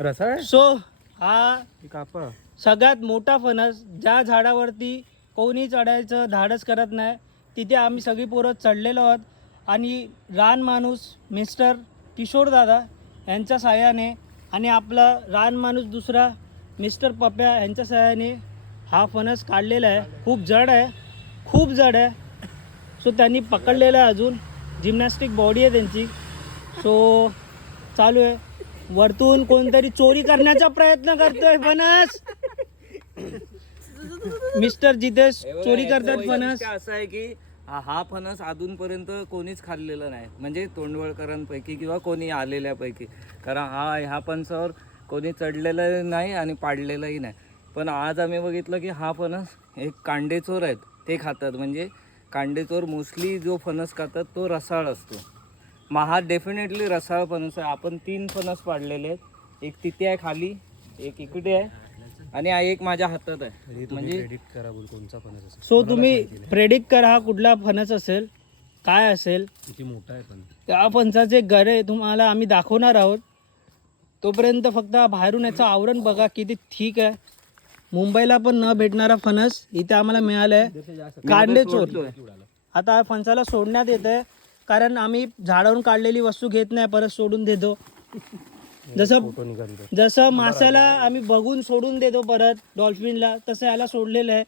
रसाळ so हा कापा सगळ्यात मोठा फणस, ज्या झाडावरती कोणी चढायचं धाडस करत नाही, तिथे आम्ही सगळी पोरं चढलेलो आहोत. आणि रान माणूस मिस्टर किशोरदादा यांच्या साहाय्याने आणि आपला रान माणूस दुसरा मिस्टर पप्या यांच्या साहाय्याने हा फणस काढलेला आहे. खूप जड आहे, खूप जड आहे. सो त्यांनी पकडलेलं आहे, अजून जिम्नॅस्टिक बॉडी आहे त्यांची. सो चालू आहे. वरतून कोणतरी चोरी करण्याचा प्रयत्न करतोय फणस. मिस्टर जितेश चोरी करतात फणस. असं आहे की हा फणस अजूनपर्यंत कोणीच खाल्लेला नाही, म्हणजे तोंडवळकरांपैकी किंवा कोणी आलेल्यापैकी. कारण ह्या फणसावर कोणी चढलेलं नाही आणि पाडलेलंही नाही. पण आज आम्ही बघितलं की हा फणस एक कांडेचोर आहेत ते खातात. म्हणजे कांडेचोर मोस्टली जो फणस खातात तो रसाळ असतो. मग हा डेफिनेटली रसाळ फणस आहे. आपण 3 फणस पाडलेले आहेत. एक तिथे आहे खाली, एक इकडे आहे आणि एक माझ्या हातात आहे. म्हणजे प्रेडिक्ट करा बोल कोणचा फणस असेल. सो तुम्ही प्रेडिक्ट करा हा कुठला फणस असेल, काय असेल. किती मोठा आहे पण. त्या फणसाचे गरे तुम्हाला आम्ही दाखवणार आहोत. तोपर्यंत फक्त बाहेरून याचं आवरण बघा किती ठीक आहे. मुंबईला पण न भेटणारा फणस इथे आम्हाला मिळाला आहे. कांडेचोर. आता फणसाला सोडण्यात येत आहे, कारण आम्ही झाडावरून काढलेली वस्तू घेत नाही, परत सोडून देतो. जसं माशाला आम्ही बघून सोडून देतो परत डॉल्फिनला, तसं याला सोडलेलं आहे.